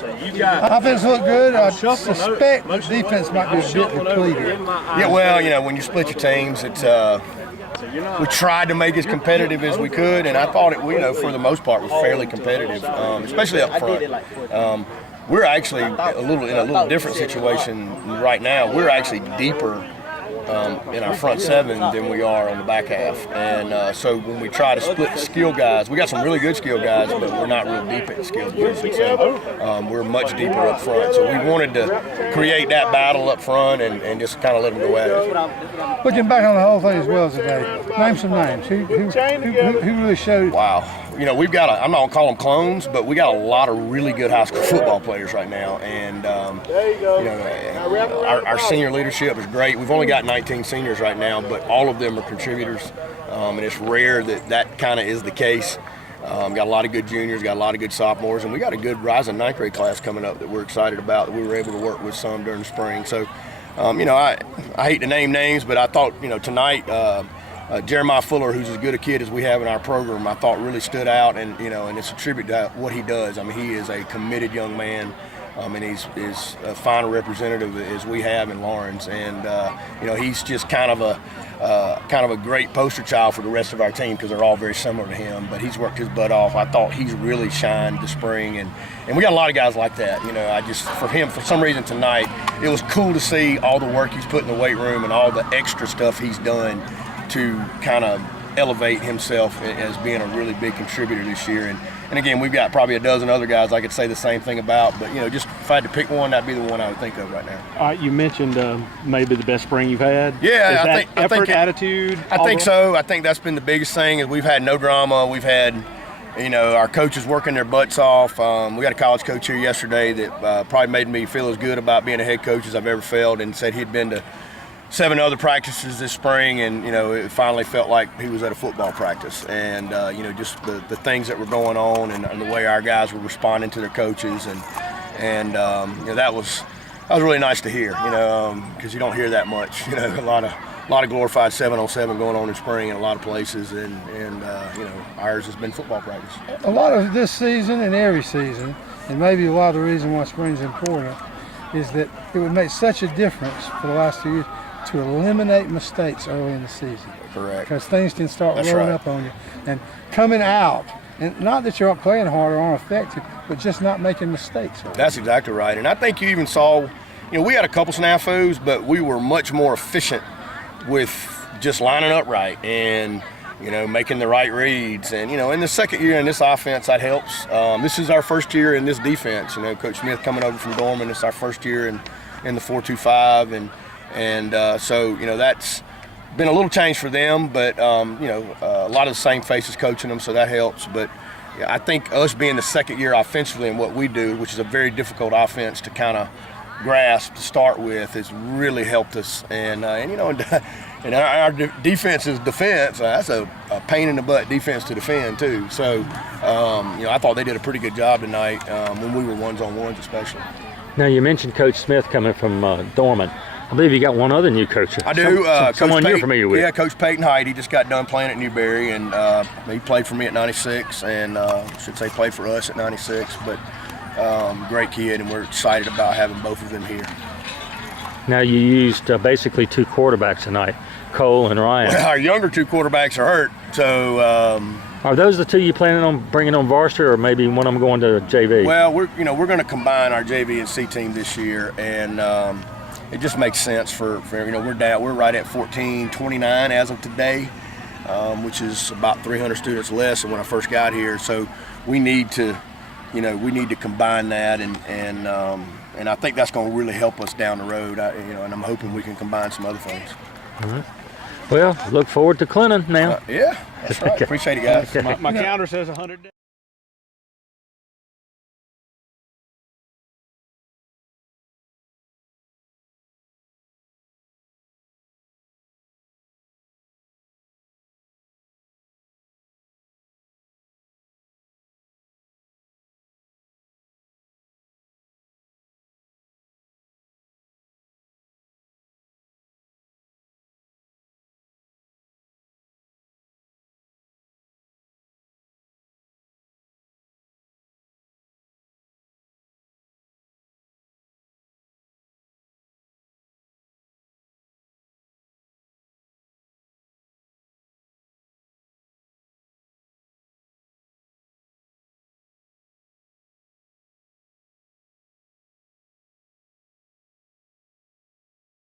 So you got offense looked good. I suspect the defense might be a bit depleted. Yeah, well, when you split your teams, it's we tried to make it as competitive as we could, and I thought it, for the most part, was fairly competitive, especially up front. We're actually in a little different situation right now. We're actually deeper in our front seven than we are on the back half, and so when we try to split the skill guys, we got some really good skill guys, but we're not real deep at the skill position, so we're much deeper up front. So we wanted to create that battle up front and just kind of let them go at it. Looking back on the whole thing as well today, name some names. Who really showed? Wow. We've got I'm not going to call them clones, but we got a lot of really good high school football players right now. And, our senior leadership is great. We've only got 19 seniors right now, but all of them are contributors. And it's rare that kind of is the case. Got a lot of good juniors, got a lot of good sophomores, and we got a good rising ninth grade class coming up that we're excited about, that we were able to work with some during the spring. So, I hate to name names, but I thought, tonight, Jeremiah Fuller, who's as good a kid as we have in our program, I thought really stood out, and and it's a tribute to what he does. I mean, he is a committed young man, and he's as fine a representative as we have in Lawrence, and he's just kind of a great poster child for the rest of our team because they're all very similar to him. But he's worked his butt off. I thought he's really shined this spring, and we got a lot of guys like that. For some reason tonight, it was cool to see all the work he's put in the weight room and all the extra stuff he's done to kind of elevate himself as being a really big contributor this year. And again, we've got probably a dozen other guys I could say the same thing about, but just if I had to pick one, that'd be the one I would think of right now. All right, you mentioned maybe the best spring you've had. Yeah, I think attitude. I think so. I think that's been the biggest thing is we've had no drama. We've had our coaches working their butts off. We got a college coach here yesterday that probably made me feel as good about being a head coach as I've ever felt, and said he'd been to 7 other practices this spring, and it finally felt like he was at a football practice. And just the things that were going on and the way our guys were responding to their coaches, and that was really nice to hear. Because you don't hear that much. A lot of glorified 7-on-7 going on in spring in a lot of places, and ours has been football practice. A lot of this season and every season, and maybe a lot of the reason why spring's important, is that it would make such a difference for the last 2 years to eliminate mistakes early in the season. Correct. Because things can start rolling up on you. And coming out, and not that you're not playing hard or aren't effective, but just not making mistakes. That's exactly right. And I think you even saw, we had a couple snafus, but we were much more efficient with just lining up right and, making the right reads. And, in the second year in this offense, that helps. This is our first year in this defense. Coach Smith coming over from Dorman, it's our first year in the 4-2-5, and so that's been a little change for them, but a lot of the same faces coaching them, so that helps. But I think us being the second year offensively in what we do, which is a very difficult offense to kind of grasp to start with, has really helped us. And our defense is defense. That's a pain in the butt defense to defend too. So I thought they did a pretty good job tonight when we were ones-on-ones especially. Now you mentioned Coach Smith coming from Dorman. I believe you got one other new coach. I do. Someone Coach you're familiar with. Yeah, Coach Peyton Hyde. He just got done playing at Newberry, and he played for me at 96, and should say played for us at 96. But great kid, and we're excited about having both of them here. Now you used basically 2 quarterbacks tonight, Cole and Ryan. Well, our younger 2 quarterbacks are hurt, so. Are those the 2 you planning on bringing on varsity, or maybe one of them going to JV? Well, we're going to combine our JV and C team this year, and it just makes sense for we're right at 1429 as of today, which is about 300 students less than when I first got here. So we need to combine that, and I think that's going to really help us down the road. And I'm hoping we can combine some other things. All right. Well, look forward to Clinton now. Yeah, that's right. Appreciate it, guys. My calendar says 100 days.